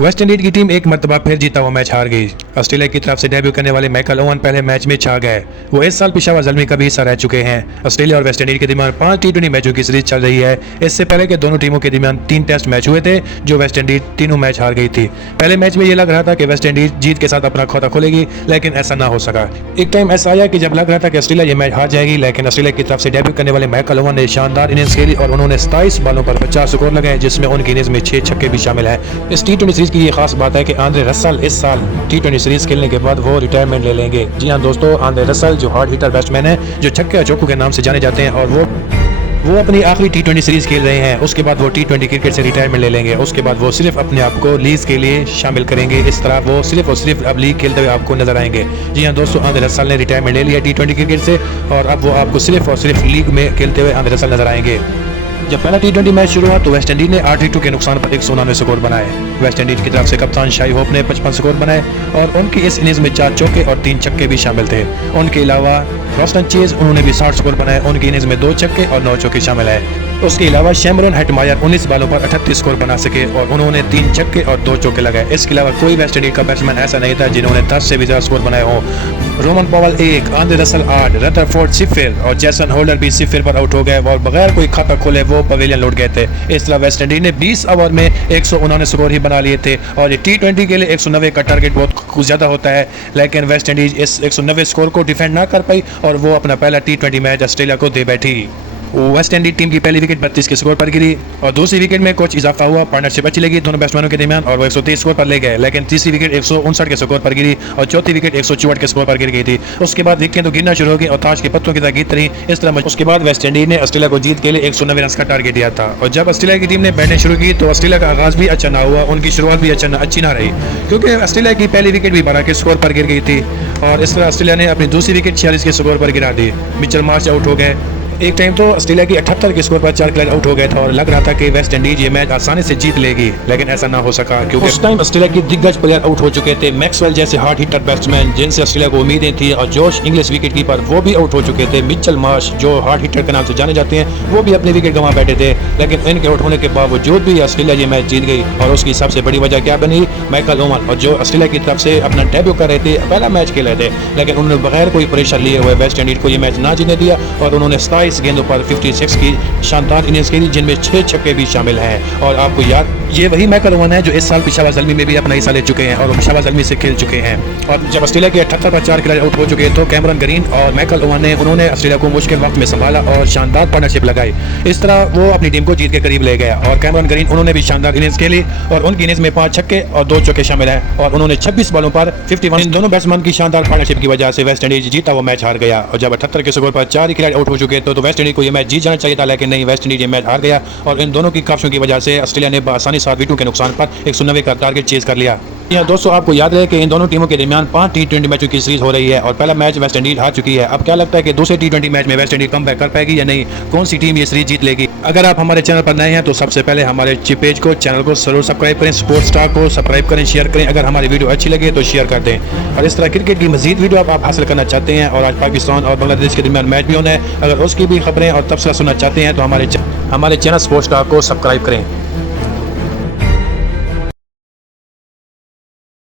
West Indies की team एक मरतबा फिर जीता हुआ मैच हार गई। ऑस्ट्रेलिया की तरफ से डेब्यू करने वाले माइकल ओवन पहले मैच में छा गए। वो इस साल पेशावर ज़ल्मी का भी हिस्सा रह चुके हैं। ऑस्ट्रेलिया और वेस्ट इंडीज के दरमियान 5 T20 मैचों की सीरीज चल रही है। इससे पहले के दोनों टीमों के दरमियान 3 टेस्ट मैच हुए थे, जो वेस्ट इंडीज तीनों मैच हार गई थी। पहले मैच में ये लग रहा था कि वेस्ट इंडीज जीत के साथ अपना खाता खोलेगी, लेकिन ऐसा ना हो सका। एक टाइम ऐसा आया कि जब लग रहा था कि ऑस्ट्रेलिया ये मैच हार जाएगी, लेकिन ऑस्ट्रेलिया की तरफ से डेब्यू करने वाले माइकल ओवन ने शानदार इनिंग्स खेली और उन्होंने 27 बॉलों पर 50 स्कोर लगाए, जिसमें उनकी इनिंग्स में 6 छक्के भी शामिल है। इस T20 सीरीज की ये खास बात है कि आंद्रे रसल इस साल T20 सीरीज खेलने के बाद वो रिटायरमेंट ले लेंगे। जी हाँ दोस्तों, आंद्रे रसल जो हार्ड हिटर बैट्समैन है, जो छक्के और चौकों के नाम से जाने जाते हैं, और वो अपनी आखिरी T20 सीरीज खेल रहे हैं। उसके बाद वो T20 क्रिकेट से रिटायरमेंट ले लेंगे। उसके बाद वो सिर्फ अपने आप को लीग के लिए शामिल करेंगे। इस तरह वो सिर्फ और सिर्फ अब लीग खेलते हुए आपको नजर आएंगे। जी हाँ दोस्तों, आंद्रे रसल ने रिटायरमेंट ले लिया T20 क्रिकेट से, और अब वो आपको सिर्फ और सिर्फ लीग में खेलते हुए आंद्रे रसल नजर आएंगे। जब पहला T20 मैच शुरू हुआ तो वेस्ट इंडीज ने 8 विकेटों के नुकसान पर 199 स्कोर बनाए। वेस्ट इंडीज की तरफ से कप्तान शाई होप ने 55 स्कोर बनाए, और उनकी इस इनिंग्स में 4 चौके और 3 छक्के भी शामिल थे। उनके अलावा रॉस्टन चेज, उन्होंने भी 60 स्कोर बनाए। उनकी इनिंग्स में 2 छक्के और 9 चौके शामिल है। उसके अलावा शैमरन हेटमायर 19 बॉलों पर 38 स्कोर बना सके, और उन्होंने 3 छक्के और 2 चौके लगाए। इसके अलावा कोई वेस्ट इंडीज का बैट्समैन ऐसा नहीं था जिन्होंने 10 से भी ज्यादा स्कोर बनाए हों। Roman Powell 1, Andre Russell 8, Rutherford 0 और जैसन होल्डर भी 0 पर आउट हो गए, और बगैर कोई खाता खोले वो पवेलियन लौट गए थे। इस तरह वेस्ट इंडीज ने 20 ओवर में 179 स्कोर ही बना लिए थे, और ये T20 के लिए 190 का टारगेट बहुत कुछ ज्यादा होता है, लेकिन वेस्ट इंडीज इस 190 स्कोर को डिफेंड ना कर पाई, और वो अपना पहला T20 मैच ऑस्ट्रेलिया को दे बैठी। वेस्ट इंडीज टीम की पहली विकेट 32 के स्कोर पर गिरी, और दूसरी विकेट में कुछ इजाफा हुआ। पार्टनरशिप अच्छी लगी दोनों बैट्समैनों के दरमियान, और वो 123 स्कोर पर ले गए। लेकिन तीसरी विकेट 159 के स्कोर पर गिरी, और चौथी विकेट 164 के स्कोर पर गिर गई थी। उसके बाद विकेटें तो गिरना शुरू हो गई और ताश के पत्तों की तरह गिरती रही। इस तरह उसके बाद वेस्ट इंडीज ने ऑस्ट्रेलिया को जीत के लिए 190 रन का टारगेट दिया था, और जब ऑस्ट्रेलिया की टीम ने बैटिंग शुरू की तो ऑस्ट्रेलिया का आगाज भी अच्छा ना हुआ। उनकी शुरुआत भी अच्छी ना रही, क्योंकि ऑस्ट्रेलिया की पहली विकेट भी 12 के स्कोर पर गिर गई थी, और इस तरह ऑस्ट्रेलिया ने अपनी दूसरी विकेट 46 के स्कोर पर गिरा दी। मिचेल मार्श आउट हो गए। एक टाइम तो ऑस्ट्रेलिया की 78 के स्कोर पर 4 खिलाड़ी आउट हो गए था, और लग रहा था कि वेस्ट इंडीज ये मैच आसानी से जीत लेगी, लेकिन ऐसा ना हो सका, क्योंकि उस टाइम ऑस्ट्रेलिया की दिग्गज प्लेयर आउट हो चुके थे। मैक्सवेल जैसे हार्ड हिटर बैट्समैन जिनसे ऑस्ट्रेलिया को उम्मीदें थी, और जोश इंग्लिश विकेट कीपर वो भी आउट हो चुके थे। मिचेल मार्श जो हार्ड हिटर के नाम से जाने जाते हैं, वो भी अपनी विकेट गंवा बैठे थे, लेकिन इनके आउट होने के बावजूद भी ऑस्ट्रेलिया ये मैच जीत गई। और उसकी सबसे बड़ी वजह क्या बनी? माइकल ओवन, और जो ऑस्ट्रेलिया की तरफ से अपना डेब्यू कर रहे थे, पहला मैच खेल रहे थे, लेकिन उन्होंने बगैर कोई प्रेशर लिए हुए वेस्ट इंडीज को ये मैच ना जीतने दिया, और उन्होंने 27 गेंदों पर 56 की शानदार इनिंग्स खेली, जिनमें 6 छक्के भी शामिल हैं। और आपको याद, ये वही माइकल ओवन है जो इस साल पेशावर ज़ल्मी में भी अपना हिस्सा ले चुके हैं, और पेशावर ज़ल्मी से खेल चुके हैं। और जब ऑस्ट्रेलिया के 78 पर 4 खिलाड़ी आउट हो चुके तो कैमरन ग्रीन और माइकल ओवन ने उन्होंने ऑस्ट्रेलिया को मुश्किल वक्त में संभाला और शानदार पार्टनरशिप लगाई। इस तरह वो अपनी टीम को जीत के करीब ले गया, और कैमरन ग्रीन उन्होंने भी शानदार इनिंग्स खेली, और उनकी इनिंग्स में 5 छक्के और 2 चौके शामिल हैं, और उन्होंने 26 बॉलों पर 51। इन दोनों बैट्समैन की शानदार पार्टनरशिप की वजह से वेस्ट इंडीज जीता वो मैच हार गया। और जब 78 के स्कोर पर 4 खिलाड़ी आउट हो चुके तो वेस्ट इंडीज को ये मैच जीत जाना चाहिए था, लेकिन नहीं, वेस्ट इंडीज ये मैच हार गया, और इन दोनों की काफियों की वजह से ऑस्ट्रेलिया ने आसानी 7 विकेटों के नुकसान पर 190 का टारगेट चेज कर लिया। यहाँ दोस्तों, आपको याद रहे कि इन दोनों टीमों के दरमियान 5 T20 मैचों की सीरीज हो रही है, और पहला मैच वेस्ट इंडीज हार चुकी है। अब क्या लगता है कि दूसरे T20 मैच में वेस्ट इंडीज कमबैक कर पाएगी या नहीं? कौन सी टीम ये सीरीज जीत लेगी? अगर आप हमारे चैनल पर नए हैं तो सबसे पहले हमारे पेज को, चैनल को जरूर सब्सक्राइब करें, स्पोर्ट्स स्टार को सब्सक्राइब करें, शेयर करें। अगर हमारी वीडियो अच्छी लगे तो शेयर कर दें, और इस तरह क्रिकेट की मजीद वीडियो आप हासिल करना चाहते हैं, और आज पाकिस्तान और बांग्लादेश के दरमियान मैच भी होना है, अगर उसकी भी खबरें और तफसीलात सुनना चाहते हैं तो हमारे चैनल स्पोर्ट्स स्टार को सब्सक्राइब करें।